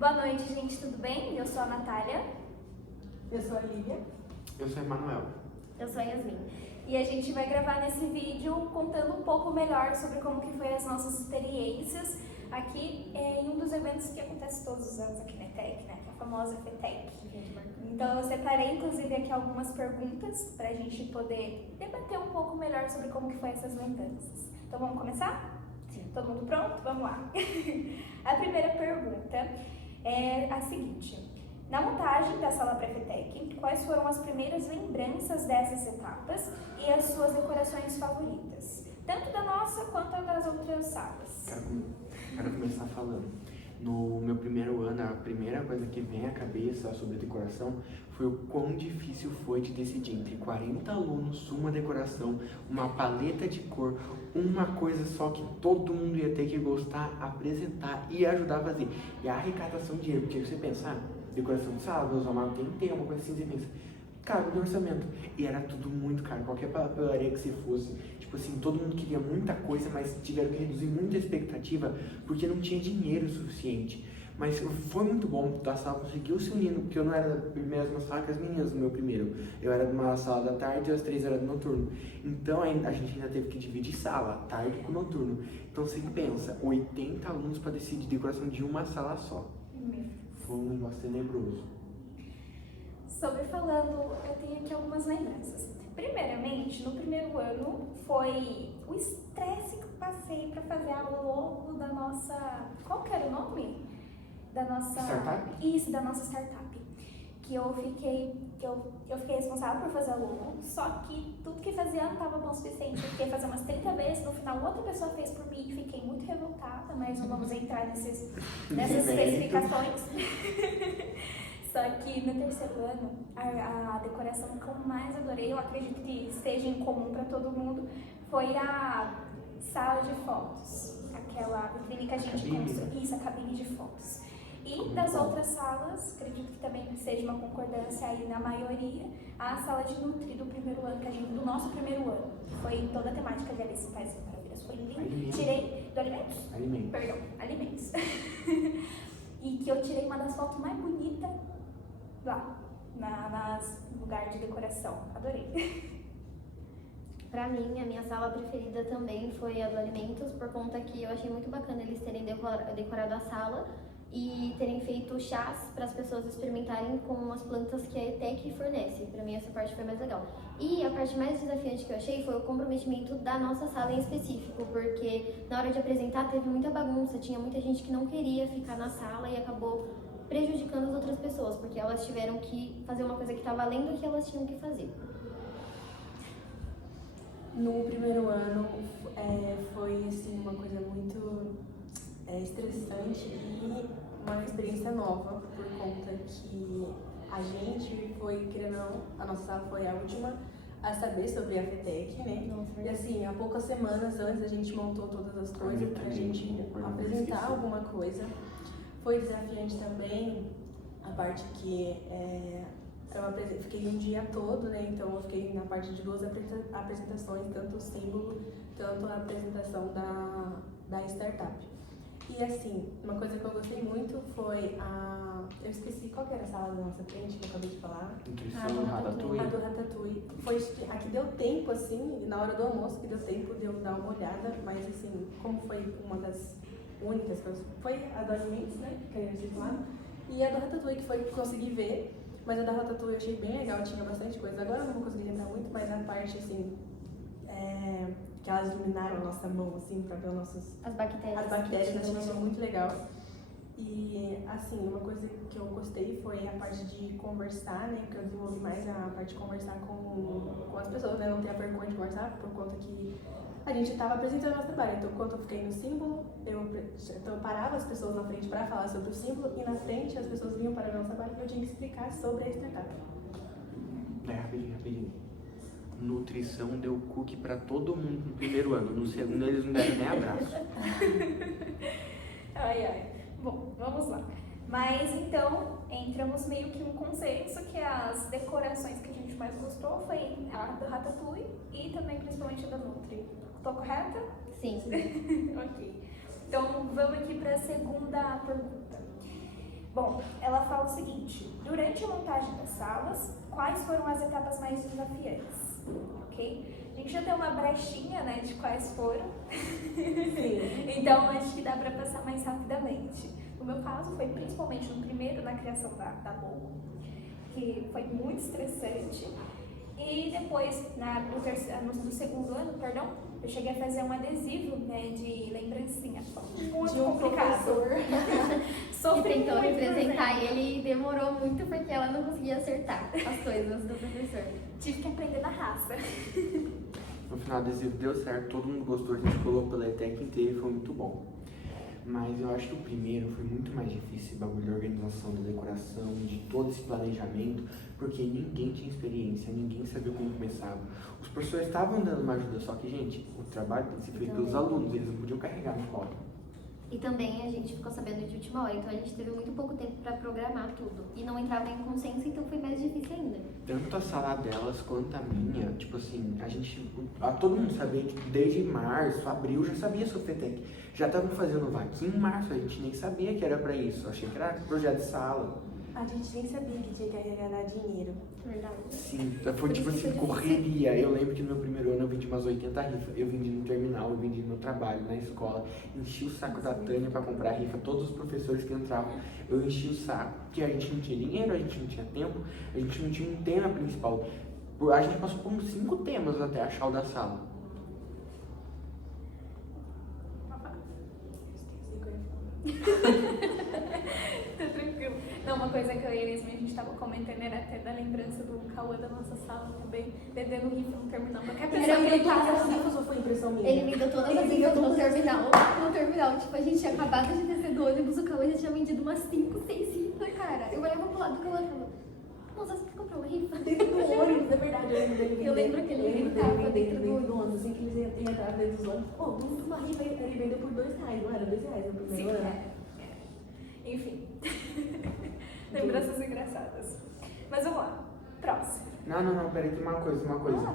Boa noite, gente, tudo bem? Eu sou a Natália. Eu sou a Lívia. Eu sou o Emanuel. Eu sou a Yasmin. E a gente vai gravar nesse vídeo contando um pouco melhor sobre como que foi as nossas experiências aqui em um dos eventos que acontece todos os anos aqui na ETEC, né? Que é a famosa FETEC. Então eu separei inclusive aqui algumas perguntas para a gente poder debater um pouco melhor sobre como que foi essas lembranças. Então vamos começar? Sim. Todo mundo pronto? Vamos lá. A primeira pergunta é a seguinte: na montagem da sala pré-FETEC, quais foram as primeiras lembranças dessas etapas e as suas decorações favoritas? Tanto da nossa quanto das outras salas. Quero começar falando. No meu primeiro ano, a primeira coisa que vem à cabeça sobre decoração foi o quão difícil foi de decidir entre 40 alunos, uma decoração, uma paleta de cor, uma coisa só que todo mundo ia ter que gostar, apresentar e ajudar a fazer. E a arrecadação de dinheiro, porque você pensa, decoração de sala, vou usar uma tem que ter uma coisa assim, você pensa, cara, do orçamento. E era tudo muito caro, qualquer papelaria que você fosse. Tipo assim, todo mundo queria muita coisa, mas tiveram que reduzir muita expectativa porque não tinha dinheiro suficiente. Mas foi muito bom, a sala conseguiu se unindo, porque eu não era da mesma sala que as meninas do meu primeiro. Eu era de uma sala da tarde e as três eram do noturno. Então a gente ainda teve que dividir sala, tarde com noturno. Então você pensa, 80 alunos para decidir decoração de uma sala só. Foi um negócio tenebroso. Sobre falando, eu tenho aqui algumas lembranças. Primeiramente, no primeiro ano, foi o estresse que eu passei para fazer a logo da nossa... Qual que era o nome? Da nossa... Startup? Isso, da nossa startup. Que eu fiquei responsável por fazer a logo, só que tudo que fazia não estava bom o suficiente. Eu fiquei fazer umas 30 vezes, no final outra pessoa fez por mim e fiquei muito revoltada, mas não vamos entrar nessas especificações. Só que no terceiro ano, a decoração que eu mais adorei, eu acredito que seja em comum para todo mundo, foi a sala de fotos. Aquela vitrine que a gente construiu. Isso, a cabine de fotos. E das outras salas, acredito que também seja uma concordância aí na maioria, a sala de Nutri do primeiro ano, do nosso primeiro ano. Foi toda a temática de Alice Faz Maravilhas. Foi lindo. Tirei do alimentos? Alimentos. Perdão, alimentos. E que eu tirei uma das fotos mais bonitas lá, no lugar de decoração. Adorei. Pra mim, a minha sala preferida também foi a do alimentos, por conta que eu achei muito bacana eles terem decorado a sala e terem feito chás para as pessoas experimentarem com as plantas que a ETEC fornece. Pra mim, essa parte foi mais legal. E a parte mais desafiante que eu achei foi o comprometimento da nossa sala em específico, porque na hora de apresentar teve muita bagunça, tinha muita gente que não queria ficar na sala e acabou prejudicando as outras pessoas, porque elas tiveram que fazer uma coisa que estava além do que elas tinham que fazer. No primeiro ano foi assim, uma coisa muito estressante e uma experiência nova, por conta que a gente foi, querendo ou não, a nossa sala foi a última a saber sobre a FETEC, né? Nossa. E assim, há poucas semanas antes a gente montou todas as coisas pra gente apresentar alguma coisa. Foi desafiante também a parte que eu fiquei um dia todo, né? Então eu fiquei na parte de duas apresentações, tanto o símbolo, tanto a apresentação da startup. E assim, uma coisa que eu gostei muito foi eu esqueci qual que era a sala da nossa frente, que eu acabei de falar. Nutrição, Ratatouille. A do Ratatouille. Foi a que deu tempo, assim, na hora do almoço, que deu tempo de eu dar uma olhada, mas assim, como foi uma das únicas coisas, foi a do alimentos, né, que eu ia lá, e a do Ratatouille, que foi que eu consegui ver, mas a da Ratatouille eu achei bem legal, tinha bastante coisa. Agora eu não vou conseguir lembrar muito, mas a parte, assim, que elas iluminaram a nossa mão, assim, pra ver As bactérias. as bactérias, eu achei muito legal. E, assim, uma coisa que eu gostei foi a parte de conversar, né, porque eu desenvolvi mais a parte de conversar com as pessoas, né, não ter a vergonha de conversar, por conta que a gente estava apresentando nosso trabalho. Então, quando eu fiquei no símbolo, eu parava as pessoas na frente para falar sobre o símbolo e na frente as pessoas vinham para ver o nosso trabalho e eu tinha que explicar sobre a startup. Rapidinho. Nutrição deu cookie pra todo mundo no primeiro ano. No segundo eles não deram nem abraço. Ai. Bom, vamos lá. Mas então, entramos meio que num consenso que as decorações que a gente mais gostou foi a do Ratatouille e também principalmente a da Nutri. Tô correta? Sim. Ok. Então, vamos aqui para a segunda pergunta. Bom, ela fala o seguinte: durante a montagem das salas, quais foram as etapas mais desafiantes? Ok? A gente já tem uma brechinha, né, de quais foram. Sim. Então, acho que dá para passar mais rapidamente. No meu caso, foi principalmente no primeiro, na criação da logo, que foi muito estressante. E depois, no segundo ano, perdão, eu cheguei a fazer um adesivo, né, de lembrancinha. Muito De um complicado. professor. Que Sofri tentou muito representar fazendo. ele e demorou muito porque ela não conseguia acertar as coisas do professor. Tive que aprender na raça. No final, o adesivo deu certo, todo mundo gostou, a gente colou pela ETEC inteira e foi muito bom. Mas eu acho que o primeiro foi muito mais difícil, o bagulho da organização, da decoração, de todo esse planejamento, porque ninguém tinha experiência, ninguém sabia como começava. Os professores estavam dando uma ajuda, só que, gente, o trabalho tem que ser feito pelos alunos, eles não podiam carregar no colo. E também a gente ficou sabendo de última hora, então a gente teve muito pouco tempo para programar tudo. E não entrava em consenso, então foi mais difícil ainda. Tanto a sala delas quanto a minha, tipo assim, todo mundo sabia que desde março, abril, já sabia sobre FETEC. Já estavam fazendo vaquinha em março, a gente nem sabia que era pra isso, achei que era projeto de sala. A gente nem sabia que tinha que arrecadar dinheiro. Verdade. Sim, foi Por tipo isso que assim, foi correria. Eu lembro que no meu primeiro ano eu vendi umas 80 rifas. Eu vendi no terminal, eu vendi no trabalho, na escola. Enchi o saco da Tânia pra comprar rifa. Todos os professores que entravam, eu enchi o saco. Porque a gente não tinha dinheiro, a gente não tinha tempo, a gente não tinha um tema principal. A gente passou por uns 5 temas até achar o da sala. Tá tranquilo. Não, uma coisa que eu e a Elisma, a gente tava comentando era até da lembrança do Cauã da nossa sala também, vendendo rifa no terminal. Qualquer pessoa Era que muito ele tava As rifas ou foi impressão minha? Ele vendeu todas as rifas no terminal. No terminal, tipo, a gente tinha acabado de descer do ônibus, o Cauã já tinha vendido umas 5, 6 rifas, cara. Eu olhava pro lado do Cauã e falava, moça, você quer comprar uma rifa? Dentro do ônibus, é verdade. Eu lembro que ele gritava dentro do ônibus, assim que eles entravam dentro dos ônibus. Pô, vamos uma rifa aí. Ele vendeu por R$2, não era R$2 no primeiro Sim, ano? Enfim. Lembranças engraçadas. Mas vamos lá. Próximo. Não, peraí, tem uma coisa.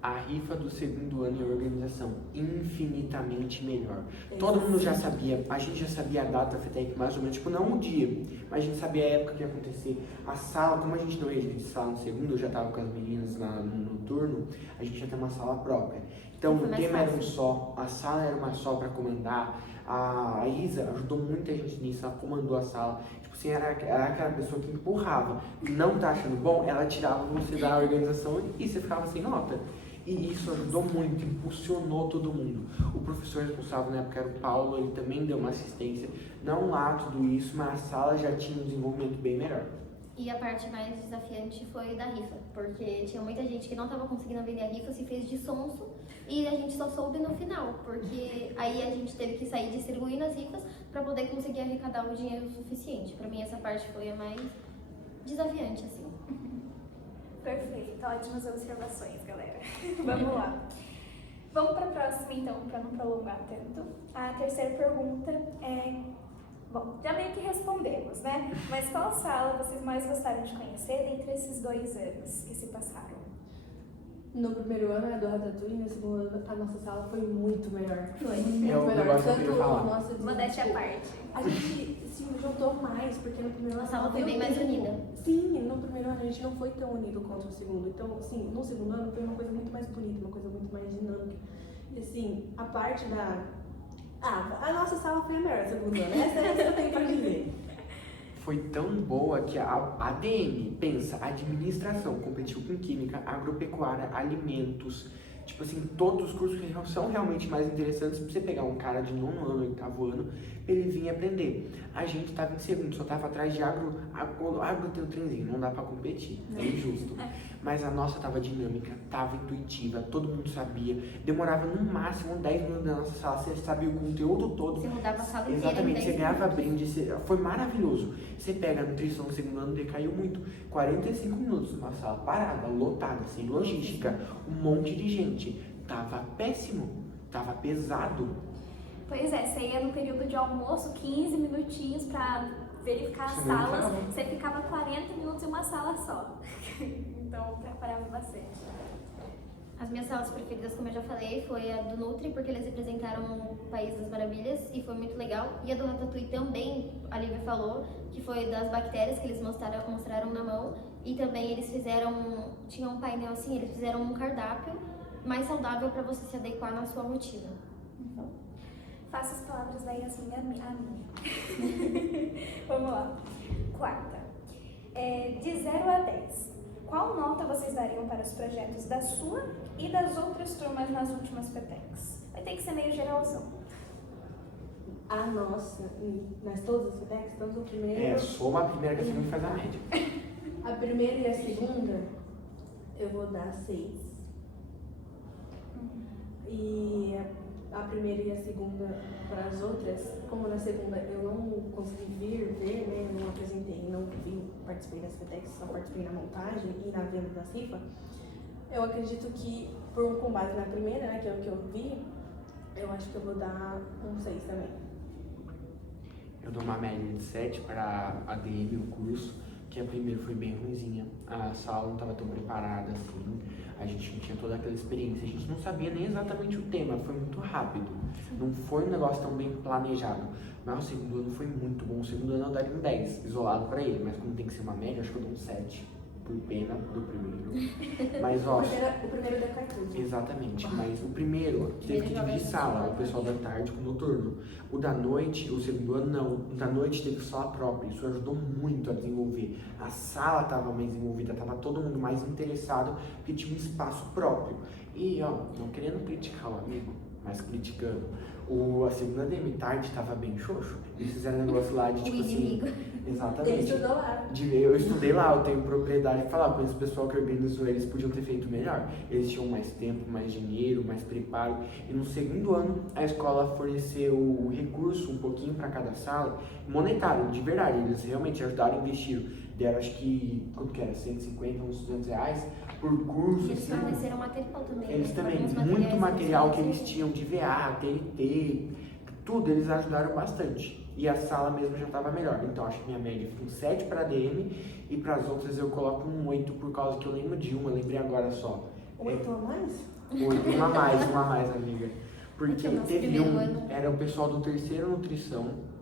A rifa do segundo ano em organização, infinitamente melhor. Todo mundo já sabia, a gente já sabia a data da FETEC mais ou menos, tipo, não o dia, mas a gente sabia a época que ia acontecer. A sala, como a gente não ia de sala no segundo, eu já tava com as meninas no turno, a gente já tem uma sala própria. Então o tema era um só, a sala era uma só para comandar. A Isa ajudou muita gente nisso, ela comandou a sala. Tipo assim, era aquela pessoa que empurrava. Não tá achando bom, ela tirava você da organização e você ficava sem nota. E isso ajudou muito, impulsionou todo mundo. O professor responsável na época era o Paulo, ele também deu uma assistência. Não lá tudo isso, mas a sala já tinha um desenvolvimento bem melhor. E a parte mais desafiante foi da rifa, porque tinha muita gente que não estava conseguindo vender a rifa, se fez de sonso, e a gente só soube no final, porque aí a gente teve que sair distribuindo as rifas para poder conseguir arrecadar o dinheiro suficiente. Para mim essa parte foi a mais desafiante, assim. Perfeito. Ótimas observações, galera. Vamos lá. Vamos para a próxima, então, para não prolongar tanto. A terceira pergunta é... Bom, já meio que respondemos, né? Mas qual sala vocês mais gostaram de conhecer dentre esses 2 anos que se passaram? No primeiro ano, a do Ratatouille, no segundo ano, a nossa sala foi muito melhor. Foi. Muito É o melhor. negócio que eu Tanto queria falar. o nosso Modéstia à parte. A gente se juntou mais, porque no primeiro ano... A sala foi bem mais unida. Sim, no primeiro ano a gente não foi tão unido quanto no segundo. Então, assim, no segundo ano foi uma coisa muito mais bonita, uma coisa muito mais dinâmica. E assim, a parte da... a nossa sala foi a melhor no segundo ano. Essa é que eu tenho pra dizer. Foi tão boa que a ADM, pensa, administração, competiu com química, agropecuária, alimentos, tipo assim, todos os cursos que são realmente mais interessantes pra você pegar um cara de 9º ano, 8º ano, pra ele vir aprender. A gente tava em segundo, só tava atrás de agro tem o trenzinho, não dá pra competir, é injusto. Mas a nossa tava dinâmica, tava intuitiva, todo mundo sabia, demorava no máximo 10 minutos na nossa sala, você sabia o conteúdo todo. Você mudava a sala inteira. Exatamente, em você 10 ganhava minutos. brinde, foi maravilhoso. Você pega a nutrição no segundo ano, decaiu muito. 45 minutos numa sala parada, lotada, sem logística, um monte de gente. Tava péssimo, tava pesado. Pois é, você ia no período de almoço, 15 minutinhos pra verificar as Isso não salas, tava. você ficava 40 minutos em uma sala só. Então, atrapalhava bastante. As minhas salas preferidas, como eu já falei, foi a do Nutri, porque eles representaram o País das Maravilhas e foi muito legal. E a do Ratatouille também, a Lívia falou, que foi das bactérias que eles mostraram na mão. E também eles tinha um painel assim, eles fizeram um cardápio mais saudável para você se adequar na sua rotina. Então, faça as palavras da Yasmin a minha. Vamos lá. Quarta. De 0 a 10. Qual nota vocês dariam para os projetos da sua e das outras turmas nas últimas PETECs? Vai ter que ser meio geralzão. A nossa, nas todas as FETECs, tanto o primeiro... soma a primeira que a segunda faz a média. A primeira e a segunda, eu vou dar 6. E a primeira e a segunda para as outras, como na segunda eu não consegui ver, né, eu não apresentei, não participei das FETECs, só participei na montagem e na venda da FIFA, eu acredito que, com base na primeira, né, que é o que eu vi, eu acho que eu vou dar um 6 também. Eu dou uma média de 7 para a ADM, o curso, que a primeira foi bem ruimzinha. A sala não estava tão preparada assim, a gente não tinha toda aquela experiência, a gente não sabia nem exatamente o tema, foi muito rápido. Não foi um negócio tão bem planejado. Mas o segundo ano foi muito bom. O segundo ano eu daria um 10, isolado para ele, mas como tem que ser uma média, acho que eu dou um 7. Por pena do primeiro. Mas ó. O primeiro deu 14. Exatamente, mas o primeiro teve que dividir sala, o pessoal da tarde com o noturno. O da noite, o segundo ano não, o da noite teve sala própria, isso ajudou muito a desenvolver. A sala estava mais desenvolvida, estava todo mundo mais interessado, porque tinha um espaço próprio. E ó, não querendo criticar o amigo, mas criticando. A segunda DM tarde estava bem xoxo. Eles fizeram um negócio lá de tipo assim. Exatamente. Ele estudou lá. Eu estudei lá, eu tenho propriedade de falar com esse pessoal que organizou, eles podiam ter feito melhor. Eles tinham mais tempo, mais dinheiro, mais preparo. E no segundo ano, a escola forneceu o recurso um pouquinho para cada sala, monetário, de verdade. Eles realmente ajudaram a investir. Deram, acho que, quanto que era? 150, uns 200 reais por curso. Eles assim. forneceram material também. Eles né? também, Alguns muito material que eles eles tinham de VA, TNT, tudo, eles ajudaram bastante. E a sala mesmo já estava melhor. Então acho que minha média fica um 7 para a DM e para as outras eu coloco um 8 por causa que eu lembro de uma, eu lembrei agora só. 8 a mais? 8, uma a mais, amiga. Porque teve era o pessoal do terceiro nutrição.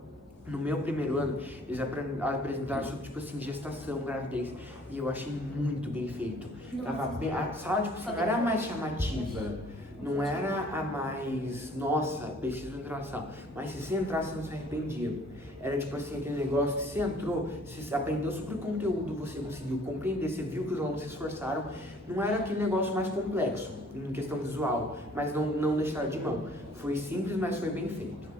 No meu primeiro ano, eles apresentaram sobre, tipo assim, gestação, gravidez. E eu achei muito bem feito. Tava bem, a sala, tipo, não era a mais chamativa. Não era a mais, nossa, preciso entrar na sala. Mas se você entrasse, você não se arrependia. Era tipo assim, aquele negócio que você entrou, você aprendeu sobre o conteúdo, você conseguiu compreender, você viu que os alunos se esforçaram. Não era aquele negócio mais complexo, em questão visual, mas não deixaram de mão. Foi simples, mas foi bem feito.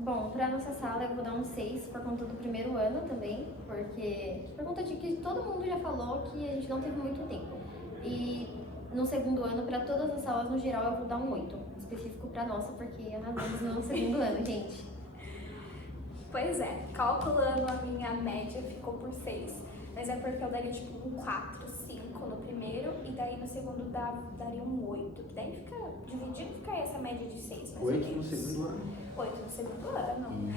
Bom, pra nossa sala eu vou dar um 6 por conta do primeiro ano também, porque por conta de que todo mundo já falou que a gente não teve muito tempo. E no segundo ano, para todas as salas no geral, eu vou dar um 8, específico para nossa, porque arrasamos no segundo ano, gente. Pois é, calculando a minha média ficou por 6, mas é porque eu daria tipo um 4, 5 no primeiro e daí no segundo daria um 8, que daí fica dividido, fica essa média de 6. 8 no segundo ano. 8 no segundo ano.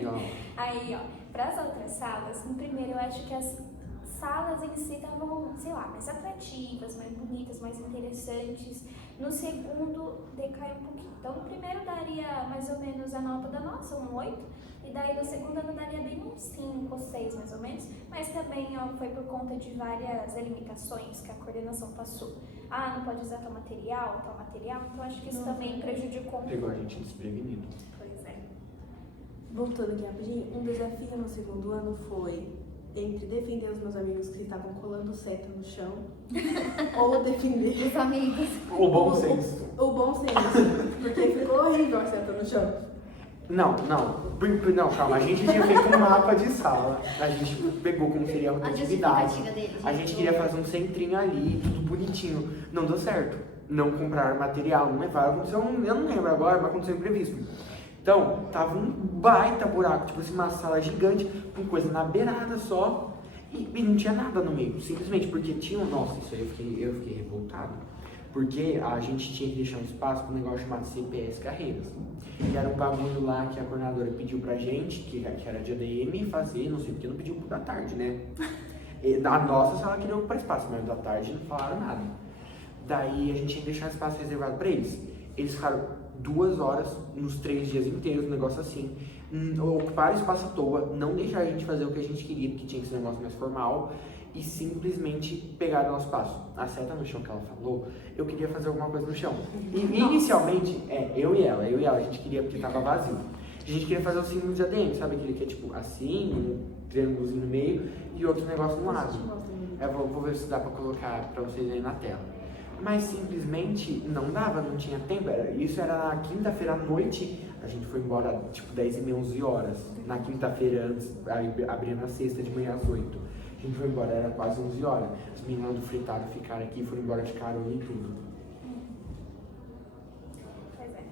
E, ó. Aí, ó, para as outras salas, no primeiro eu acho que as salas em si estavam, sei lá, mais atrativas, mais bonitas, mais interessantes. No segundo, decai um pouquinho. Então, no primeiro daria mais ou menos a nota da nossa, um 8. E daí, no segundo ano, daria bem uns 5 ou 6, mais ou menos. Mas também, ó, foi por conta de várias limitações que a coordenação passou. Ah, não pode usar tal material. Então, acho que isso também prejudicou um Pegou a pouco. gente desprevenido. Pois é. Voltando aqui rapidinho, um desafio no segundo ano foi entre defender os meus amigos que estavam colando seta no chão ou defender Os amigos. O bom senso. o bom senso, porque ficou horrível a seta no chão. Não, calma, a gente tinha feito um mapa de sala, a gente pegou como seria a A atividade, justificativa deles. a gente queria fazer um centrinho ali, tudo bonitinho, não deu certo, não compraram material, não levaram, aconteceu, eu não lembro agora, mas aconteceu imprevisto. Então, tava um baita buraco, tipo assim, uma sala gigante, com coisa na beirada só, e não tinha nada no meio, simplesmente porque tinha, nossa, isso aí eu fiquei revoltado. Porque a gente tinha que deixar um espaço para um negócio chamado CPS Carreiras. E era um bagulho lá que a coordenadora pediu pra gente, que era de ADM, fazer, não sei porque não pediu da tarde, né? E na nossa sala queria ocupar espaço, mas da tarde não falaram nada. Daí a gente ia deixar espaço reservado pra eles. Eles ficaram 2 horas nos 3 dias inteiros, um negócio assim. Ocuparam espaço à toa, não deixaram a gente fazer o que a gente queria, porque tinha que ser um negócio mais formal. E simplesmente pegaram nosso espaço. A seta no chão que ela falou, eu queria fazer alguma coisa no chão. E inicialmente, eu e ela, a gente queria, porque tava vazio. A gente queria fazer o símbolo de ADM, sabe? Aquele que é tipo assim, um triângulozinho no meio e outro negócio no lado. Eu vou ver se dá pra colocar pra vocês aí na tela. Mas simplesmente não dava, não tinha tempo. Isso era na quinta-feira à noite, a gente foi embora tipo 10h30, 11 horas. Na quinta-feira antes, aí abria na sexta de manhã às 8. A gente foi embora, era quase 11 horas. As meninas do fritado ficaram aqui, foram embora de carona e tudo. Pois é.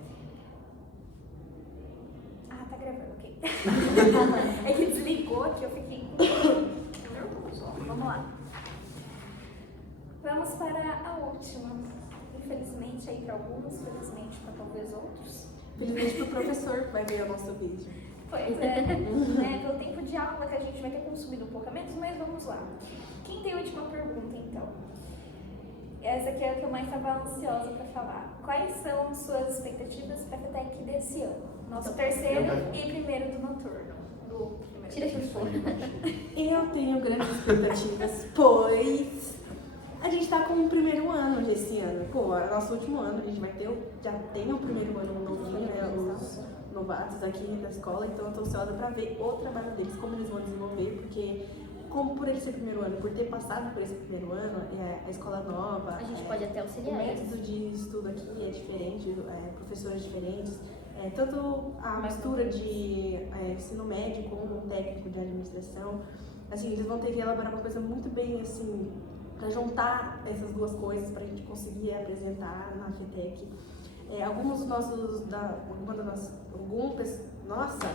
Ah, tá gravando, ok. É que desligou que eu fiquei nervoso. Vamos lá. Vamos para a última. Infelizmente aí para alguns, felizmente para talvez outros. Felizmente pro professor que vai ver o nosso vídeo. Pois é, né? Pelo tempo de aula que a gente vai ter consumido um pouco a menos, mas vamos lá. Quem tem a última pergunta, então? Essa aqui é a que eu mais estava ansiosa para falar. Quais são suas expectativas para a FETEC desse ano? Nosso terceiro e primeiro do noturno. Tira aquele fone. Eu tenho grandes expectativas, pois a gente tá com o primeiro ano desse ano. Pô, é nosso último ano, a gente vai ter, já tem o primeiro ano novinho, né? Os novatos aqui da escola, então eu tô ansiosa pra ver o trabalho deles, como eles vão desenvolver, porque como por ele ser primeiro ano, por ter passado por esse primeiro ano, a escola nova, A gente pode até o auxiliar método de estudo aqui é diferente, professores diferentes, tanto a mistura de ensino médio com o técnico de administração, assim, eles vão ter que elaborar uma coisa muito bem, assim, para juntar essas duas coisas, para a gente conseguir apresentar na FETEC. Alguns dos nossos, nossa!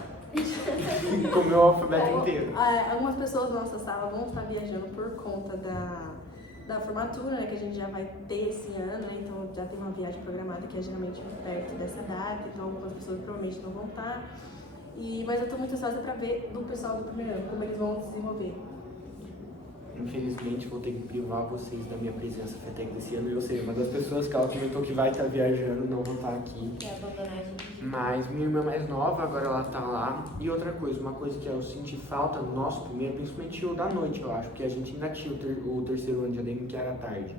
Comeu o alfabeto inteiro. Algumas pessoas da nossa sala vão estar viajando por conta da formatura, né, que a gente já vai ter esse ano, né, então já tem uma viagem programada que é geralmente perto dessa data, então algumas pessoas provavelmente não vão estar. Mas eu estou muito ansiosa para ver do pessoal do primeiro ano, como eles vão se desenvolver. Infelizmente, vou ter que privar vocês da minha presença na FETEC desse ano. Eu sei, uma das pessoas que ela comentou que vai estar viajando não vão estar aqui. Quer abandonar a gente? Mas minha irmã mais nova, agora ela tá lá. E outra coisa, uma coisa que eu senti falta no nosso primeiro, principalmente o da noite, eu acho, porque a gente ainda tinha o terceiro ano de ADM, que era tarde.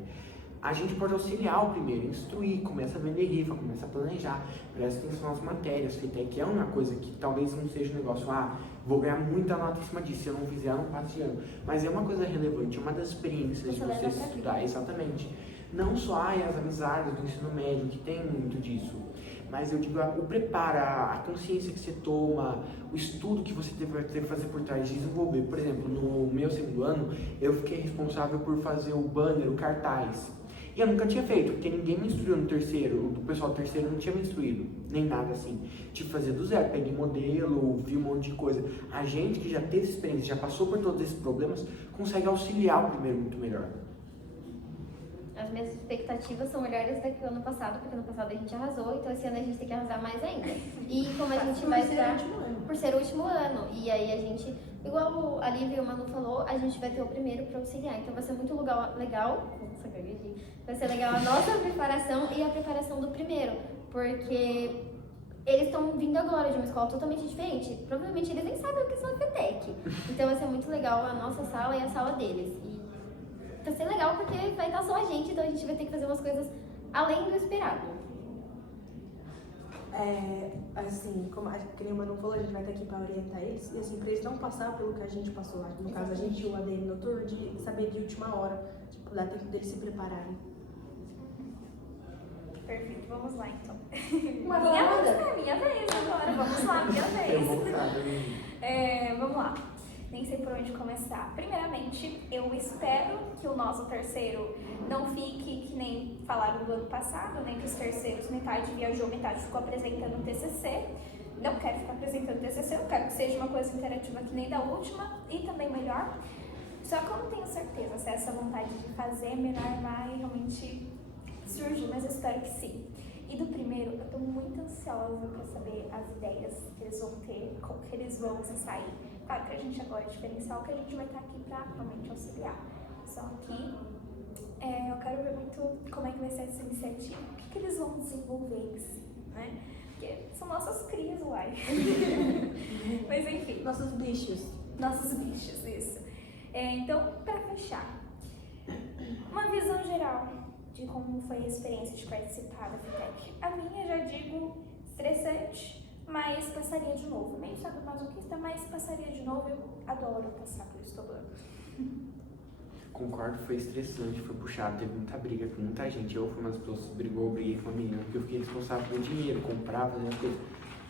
A gente pode auxiliar o primeiro, instruir, começa a vender rifa, começa a planejar, presta atenção nas matérias, FETEC é uma coisa que talvez não seja um negócio, vou ganhar muita nota em cima disso, se eu não fizer, eu não passo de ano. Mas é uma coisa relevante, é uma das experiências de você estudar, exatamente. Não só as amizades do ensino médio, que tem muito disso, mas eu digo, o preparo, a consciência que você toma, o estudo que você vai ter que fazer por trás de desenvolver. Por exemplo, no meu segundo ano, eu fiquei responsável por fazer o banner, o cartaz. E eu nunca tinha feito, porque ninguém me instruiu no terceiro, o pessoal do terceiro não tinha me instruído, nem nada assim. Tive que fazer do zero, peguei modelo, vi um monte de coisa. A gente que já teve experiência, já passou por todos esses problemas, consegue auxiliar o primeiro muito melhor. As minhas expectativas são melhores do que o ano passado, porque ano passado a gente arrasou, então esse ano a gente tem que arrasar mais ainda. E como a gente vai estar por ser o último ano, e aí a gente, igual a Lívia e o Manu falou, a gente vai ter o primeiro para auxiliar, então vai ser muito legal, vai ser legal a nossa preparação e a preparação do primeiro, porque eles estão vindo agora de uma escola totalmente diferente, provavelmente eles nem sabem o que são a FETEC, então vai ser muito legal a nossa sala e a sala deles. Vai ser legal porque vai estar só a gente, então a gente vai ter que fazer umas coisas além do esperado. Assim, como a Manu falou, a gente vai estar aqui para orientar eles, e assim, para eles não passar pelo que a gente passou lá, no caso a gente e o ADM noturno, de saber de última hora, tipo, dar tempo deles se prepararem. Perfeito, vamos lá então. Minha vez agora, vamos lá, minha vez. Vamos lá. Nem sei por onde começar. Primeiramente, eu espero que o nosso terceiro não fique que nem falaram do ano passado, né? Que os terceiros, metade viajou, metade ficou apresentando o TCC. Não quero ficar apresentando o TCC, eu quero que seja uma coisa interativa que nem da última e também melhor. Só que eu não tenho certeza se essa vontade de fazer melhor vai realmente surgir, mas eu espero que sim. E do primeiro, eu tô muito ansiosa para saber as ideias que eles vão ter, como que eles vão se sair. Claro que a gente agora é diferencial, que a gente vai estar aqui para realmente auxiliar. Só que eu quero ver muito como é que vai ser essa iniciativa, o que eles vão desenvolver em si, né? Porque são nossas crias, uai. Mas enfim. Nossos bichos. Nossos bichos, isso. Então, para fechar, uma visão geral de como foi a experiência de participar da FITEC. A minha, já digo, estressante, mas passaria de novo. Nem sabe masoquista, mas passaria de novo. Eu adoro passar por isso todo ano. Concordo, foi estressante, foi puxado, teve muita briga com muita gente. Eu fui uma das pessoas que briguei com uma menina, porque eu fiquei responsável pelo dinheiro, comprar, fazer as coisas.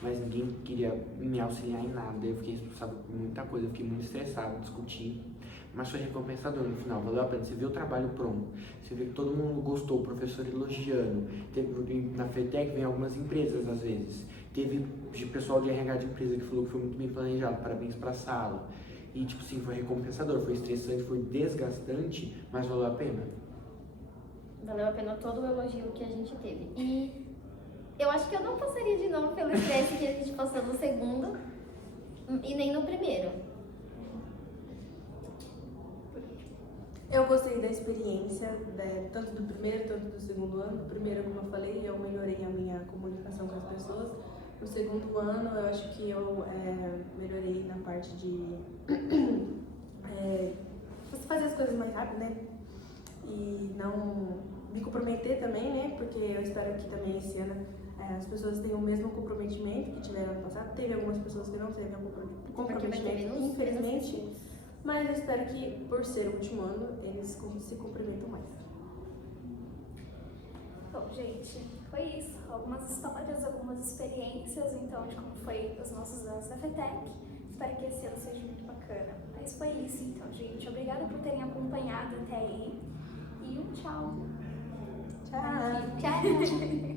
Mas ninguém queria me auxiliar em nada, eu fiquei responsável por muita coisa, eu fiquei muito estressado, discuti. Mas foi recompensador no final, valeu a pena. Você vê o trabalho pronto, você vê que todo mundo gostou, o professor elogiando. Na FETEC vem algumas empresas às vezes. Teve pessoal de RH de empresa que falou que foi muito bem planejado, parabéns pra sala. E tipo assim, foi recompensador, foi estressante, foi desgastante, mas valeu a pena. Valeu a pena todo o elogio que a gente teve. E eu acho que eu não passaria de novo pelo estresse que a gente passou no segundo e nem no primeiro. Eu gostei da experiência, tanto do primeiro, tanto do segundo ano. No primeiro, como eu falei, eu melhorei a minha comunicação com as pessoas. No segundo ano, eu acho que eu melhorei na parte de fazer as coisas mais rápido, né? E não me comprometer também, né? Porque eu espero que também esse ano as pessoas tenham o mesmo comprometimento que tiveram no passado. Teve algumas pessoas que não tiveram comprometimento, infelizmente. Mas eu espero que, por ser o último ano, eles se comprometam mais. Bom, gente, foi isso. Algumas histórias, algumas experiências, então, de como foi os nossos anos da FETEC. Espero que esse ano seja muito bacana. Mas foi isso, então, gente. Obrigada por terem acompanhado até aí. E um tchau. Tchau. Tchau.